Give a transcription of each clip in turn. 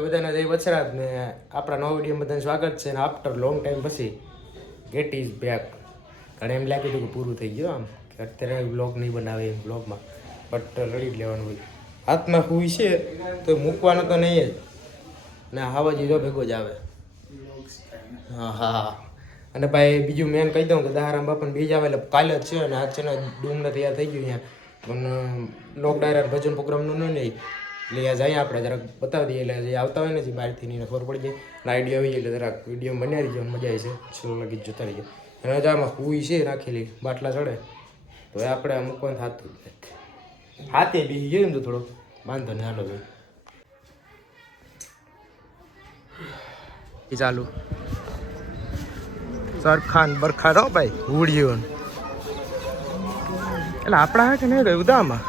બધાને જય વછરાજ ને આપણા નવા વીડિયો બધાને સ્વાગત છે ને આફ્ટર લોંગ ટાઈમ પછી ગેટ ઇઝ બેક કારણ એમ લાગ્યું હતું કે પૂરું થઈ ગયું આમ, કે અત્યારે બ્લોગ નહીં બનાવે એમ બ્લોગમાં બટ લડી જ લેવાનું હોય. હાથમાં હુઈ છે તો મૂકવાનો તો નહીં જ. ને આવા જીરો ભેગો જ આવે. હા હા અને ભાઈ બીજું મેન કહી દઉં કે દહારામ બાપાને બીજ આવે એટલે કાલે જ છે અને આજ છે ને ડુંગના તૈયાર થઈ ગયું અહીંયા પણ લોક ડાયરા ભજન પ્રોગ્રામનું નહીં એટલે અહીંયા જઈએ આપણે, જરાક બતાવી દઈએ. એટલે જે આવતા હોય ને જે બહારથી નહીં ખબર પડી જાય. અને આઈડિયા આવી જાય એટલે જરાક વીડિયો બનાવી રહીજો મજા આવી છે. છેલ્લો લગી જોતા રહીજો અને હજારમાં હુઈ છે રાખેલી, બાટલા ચડે. તો એ આપણે મૂકવાનું થતું જ નથી. હાથે બી ગયો ને તો થોડો. વાંધો નહીં, હાલો ભાઈ. એ ચાલુ. સરખાન બરખાન હો ભાઈ હુડિયો એટલે આપણા હે કે નહીં રહ્યું ઉદામાં.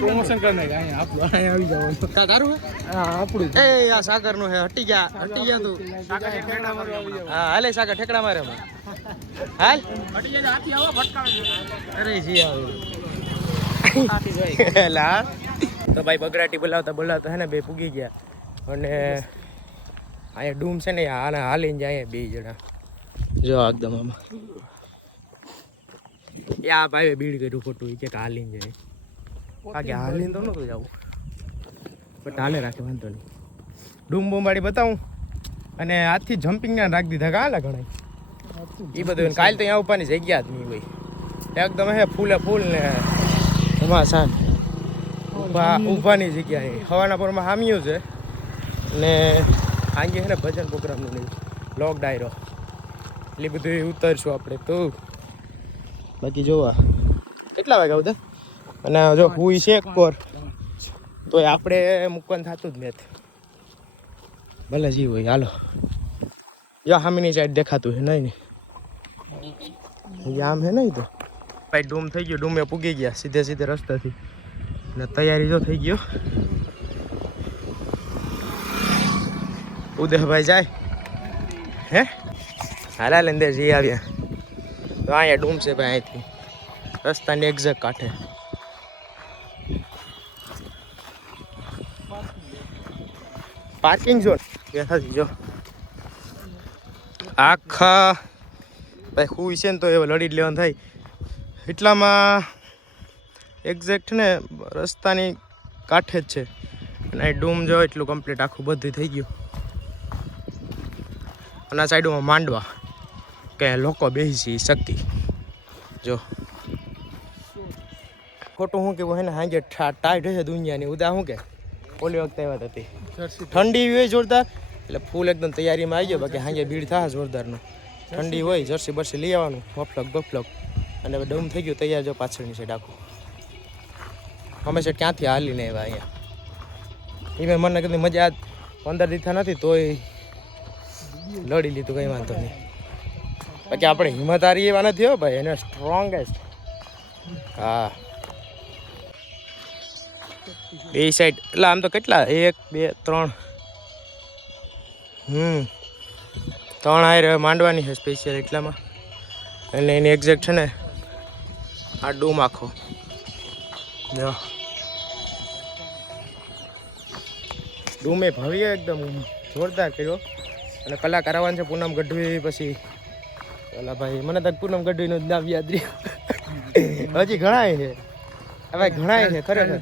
પ્રમોશન કરને અહીંયા આવી જવાનું કા તારું હે આપણું એ આ સાગરનું હે હટી ગયા હટી ગયા તું હા હાલે સાગર ઠેકડા મારે હાલ અરે જી આવું લા તો ભાઈ બગરાટી બોલાવતા બોલાવતા હે ને બે પૂગી ગયા. અને અહીંયા ડૂમ છે ને આને હાલીને જાય બે જણા. જો એકદમ આમાં. એ આ ભાઈ બીડ કર્યું ખોટું કે હાલીને જાય. બાકી હાલીને તો નતું જવું બટ હાલે રાખે વાંધો નહીં. ડૂમ બોમ્બાડી બતાવું. અને આજથી જમ્પિંગ ના રાખી દીધા કાલા ઘણા એ બધું કાલે તો અહીંયા ઉપરની જગ્યા જ નહીં હોય. એકદમ હે ફૂલે ફૂલ ને ધમાસાન ઊભા ઊભાની જગ્યા એ. હવાના પરમાં હામ્યું છે. ને આંગે છે ને ભજન પ્રોગ્રામનું નહીં લોક ડાયરો. એટલે બધું ઉતરશું આપણે તો. બાકી જોવા. કેટલા વાગ્યા ઉદા? અને જો હુઈ છે કોર તો આપણે મૂકવાનું થતું જ નથી ભલે જી હોય, હાલો. યા સામેની સાઈડ દેખાતું છે, નહીં ને? આમ છે નહીં તો? ભાઈ ડૂમ થઈ ગયો, ડૂમે પૂગી ગયા, સીધે સીધે રસ્તાથી. ને તૈયારી જો થઈ ગયો ઉદયભાઈ જાય. હે? હાલા લેંદે જઈ આવ્યા. તો અહીંયા ડૂમ છે ભાઈ અહીંથી. રસ્તાની એક્ઝેક્ટ કાંઠે. પાર્કિંગ ઝોન બેઠાથી જો. આખા ભાઈ હુઈ છે ને તો એ લડી જ લેવાનું થાય. એટલામાં એક્ઝેક્ટ ને રસ્તાની કાંઠે જ છે. અને આ ડૂમ જો એટલું કમ્પ્લીટ આખું બધું થઈ ગયું. અને આ સાઈડમાં માંડવા. કે લોકો બેસી શક્તિ. જો. ખોટું શું કેવું હે ને હાંજે ટાઈટ હશે દુનિયાની. ઉદા શું કે? ઓલી વખતે વાત હતી. ઠંડી હોય જોરદાર એટલે ફૂલ એકદમ તૈયારીમાં આવી ગયો. બાકી હાંજે ભીડ થાય જોરદારનો. ઠંડી હોય જર્સી બરસી લઈ આવવાનું. બફલક બફલક અને હવે ડમ થઈ ગયું તૈયાર જો પાછળની સાઈડ આખું. હંમેશા ક્યાંથી હાલીને આવ્યા અહીંયા? એ મેં મને કદી મજા આજ પંદર દીધા નથી તોય લડી લીધું કંઈ વાંધો નહીં. બાકી આપણે હિંમત હારી એવા નથી હો ભાઈ એને સ્ટ્રોંગેસ્ટ હા. બે સાઈડ એટલે આમ તો કેટલા? એક બે ત્રણ. હમ. ત્રણ આયર માંડવાની છે સ્પેશિયલ એટલામાં. અને એની એક્ઝેક્ટ છે ને આ ડૂમ આખો જો. ડૂમે ભવ્ય એકદમ જોરદાર કર્યો. અને કલાકાર આવવાનું છે પૂનમ ગઢવી પછી ઓલા ભાઈ મને તો પૂનમ ગઢવીનું જ નામ યાદ રહ્યું. હજી ઘણાય છે. હવે ઘણાય છે ખરેખર.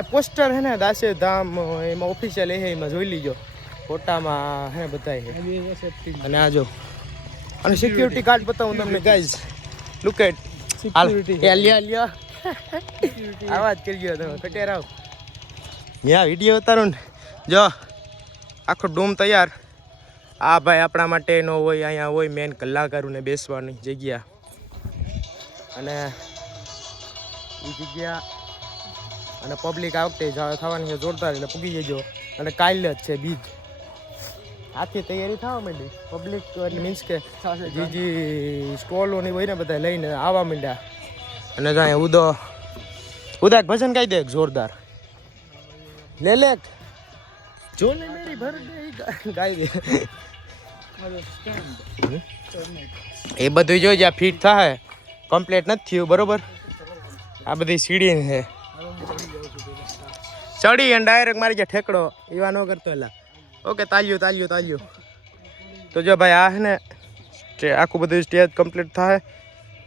એ પોસ્ટર હે ને દાસે ધામ એમાં ઓફિશિયલ એ એમાં જોઈ લીજો. ફોટામાં હે બધા અને આ જો. અને સિક્યુરિટી ગાર્ડ બતાવું તમને. ગાઈઝ લુક એટ સિક્યુરિટી લ્યો લ્યો. લ્યા આવાજ કરી ગયો તમે કટેર રાવ યા વીડિયો ઉતારો ને. જો આખો ડૂમ તૈયાર. આ ભાઈ આપણા માટે નો હોય અહીંયા હોય મેન કલાકારોને બેસવાની જગ્યા. અને એ જગ્યા અને પબ્લિક આ વખતે થવાની છે જોરદાર એટલે પૂગી જજો. અને કાલે જ છે બીજ. આથી તૈયારી થવા માંડી. પબ્લિક એટલે મીન્સ કે જે જે સ્ટોલો ની હોય ને બધા લઈને આવવા માંડ્યા. અને જો ઉદો ઉદાક ભજન ગાઈ દે જોરદાર. લે લે. જો ને મેરી ભર ગઈ ગાઈ દે. એ બધું જો જ્યાં ફિટ થાય કમ્પ્લીટ નથી થયું બરોબર? આ બધી સીડી છે. ચડી અને ડાયરેક્ટ મારી ગયા ઠેકડો એવા ન કરતો એલા. ઓકે, તાલ્યું તાલ્યું તાલ્યું. તો જો ભાઈ, આ હે ને આખું બધું સ્ટેજ કમ્પ્લીટ થાય.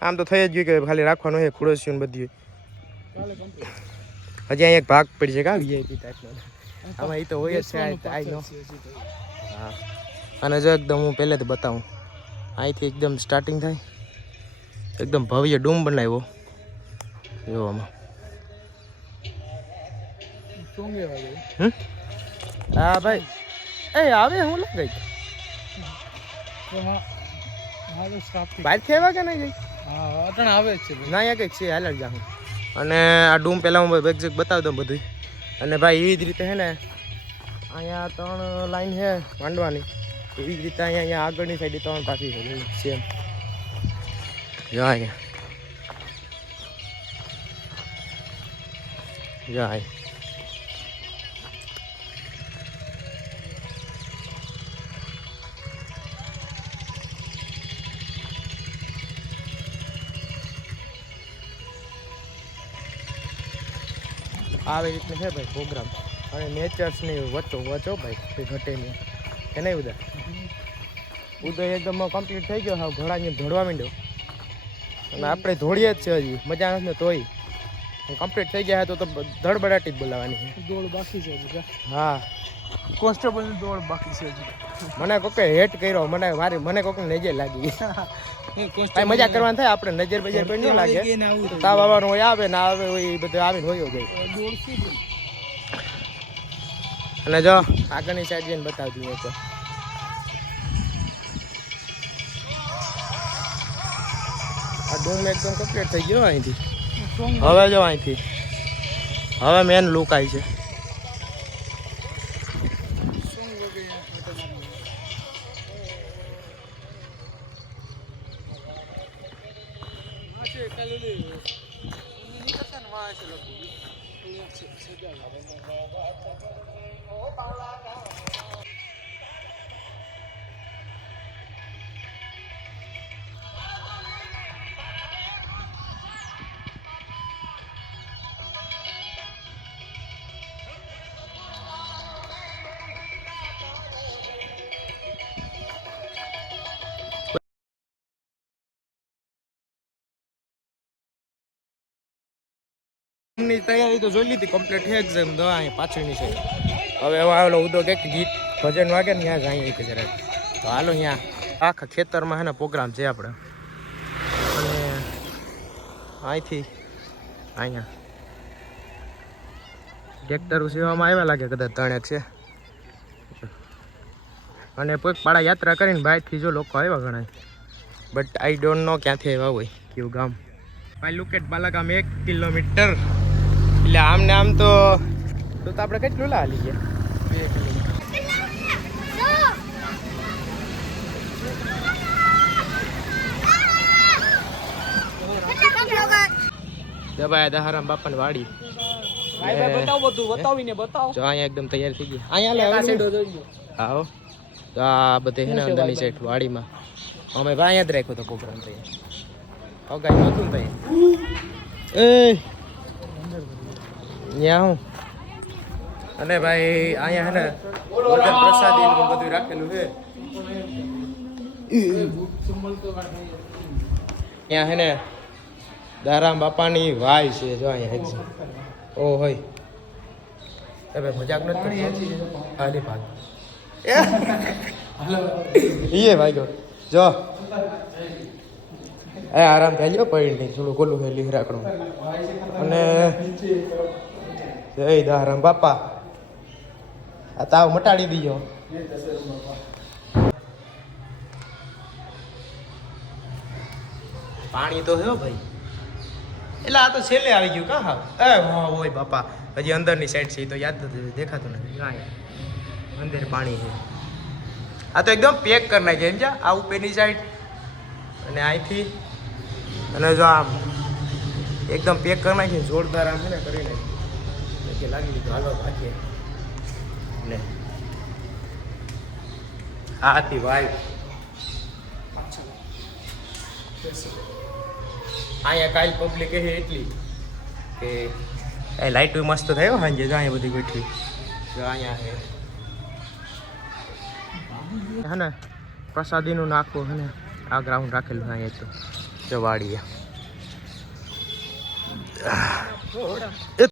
આમ તો થઈ જ ગયું કે ખાલી રાખવાનું છે ખુડસ્યું બધું. હજી અહીંયા ભાગ પડી છે કા વીઆઈપી ટાઈપનો આમાં એ તો હોય જ છે આઈ. હા. અને જો એકદમ હું પહેલેથી બતાવું. અહીંથી એકદમ સ્ટાર્ટિંગ થાય. એકદમ ભવ્ય ડૂમ બનાવ્યો. એવો આમાં? હા? ભાઈ. એ આવે હું લઈ ગઈ હા હા. બહારથી આવ્યા કે નહીં ગઈ હા અટાણે આવે જ છે ભાઈ. ના અહીંયા કંઈક છે હાલ જા હું અને આ ડૂમ પહેલાં હું બેગ બતાવી દઉં બધું અને ભાઈ એવી જ રીતે છે ને અહીંયા ત્રણ લાઈન છે માંડવાની. એવી જ રીતે અહીંયા અહીંયા આગળની સાઈડ ત્રણ પાછી છે સેમ જો અહીંયા. જો અહીંયા. આવી રીતનું છે ભાઈ પ્રોગ્રામ. અને નેચર્સની વચ્ચો વચ્ચો ભાઈ તે ઘટે નહીં કે નહીં ઉદય? ઉદય એકદમ કમ્પ્લીટ થઈ ગયો. હા ઘોડા ધોડવા માંડ્યો. અને આપણે ધોડીએ જ છે હજી. મજા નથી ને તોય. કમ્પ્લીટ થઈ ગયા તો તો ધડબડાટી જ બોલાવાની છે દોડ બાકી છે હા. કોન્સ્ટેબલની દોડ બાકી છે હજી. મને કોકે હેટ કર્યો મને મારી મને કોકે નજર લાગી. ભાઈ મજા કરવાની થાય આપણે નજર બજર કોઈ ન લાગે. તાવ આવવાનું હોય આવે ને આવે હોય એ બધું આવીને હોય જાય? અને જો આગળની સાઈડ જઈને બતાવતી હોય તો આ ડૂમ એકદમ કમ્પ્લીટ થઈ ગયો અહીંથી. હવે જો અહીંથી. હવે મેન લુક આવી છે. ચોંગ વાગે એટલે મારી. આ છે કાલે ઓલી નીકળતા ને વાં છે લગભગ. અહીંયા છે, ની તૈયારી તો જોઈ લીધી કમ્પ્લીટ છે એક્ઝામ તો અહીં પાછળની છે હવે હવે આવેલો ઉદો કે ગીત ભજન વાગે ને ત્યાં જ અહીં એક જરાક તો હાલો અહીંયા, આખા ખેતરમાં છે ને પ્રોગ્રામ છે આપણે. અને અહીંથી અહીંયા ટ્રેક્ટર સેવામાં આવ્યા લાગે કદાચ ત્રણેક છે. અને કોઈક પાડા યાત્રા કરીને બહારથી જો લોકો આવ્યા ઘણા બટ આઈ ડોન્ટ નો ક્યાંથી આવ્યા હોય, કેવું ગામ. ભાઈ લુકેટ બાલાગામ, એક કિલોમીટર. એટલે આમ ને આમ તો તો તો આપણે કેટલું લા હાલી ગયા બે દબાયા દહારામ બાપાની વાડી. ભાઈ ભાઈ બતાવો બધું બતાવીને બતાવો. જો અહીંયા એકદમ તૈયાર થઈ ગઈ. અહીંયા. આવો. તો આ બધે છે ને અંદરની સાઈડ વાડીમાં. અમે ભાઈ અહીંયા જ રાખ્યો તો પ્રોગ્રામ તૈયાર. અગાઈ નહોતું તૈયાર? એ ત્યાં હું અને ભાઈ અહીંયા હે ને ભોજન પ્રસાદી ને બધું રાખેલું છે. ત્યાં હે ને દારામ બાપાની વાય છે જો અહીંયા ઓ હોય. એ મજાક નથી કરતો? હાલી ભાગ. એ ભાઈ જો. જો એ આરામ થઈ ગયો પડી નહીં થોડું ગોલું છે લીહરાકડું અને જય દારામ બાપા. આ તાવ મટાડી દીજો. પાણી તો હે ભાઈ. એટલે આ તો છેલ્લે આવી ગયું કા હા એ, હા ઓય બાપા. હજી અંદરની સાઈડ છે તો યાદ દેખાતું નથી. હા અંદર પાણી છે. આ તો એકદમ પેક કરી નાખે, એમ છે આ ઉપરની સાઈડ અને અહીંથી અને જો આમ, એકદમ પેક કરી નાખીને જોરદાર આમ છે ને, કરી નાખી. કે લાગી લીધું હાલો ભાગીએ ને આ હતી વાઈફ. અહીંયા કાલ પબ્લિક એ એટલી. કે એ લાઇટ મસ્ત થયો સાંજે જો અહીંયા બધી બેઠી. જો અહીંયા છે હે ને પ્રસાદીનું નાખવું હે ને આ ગ્રાઉન્ડ રાખેલું હા તો. જો વાડીએ.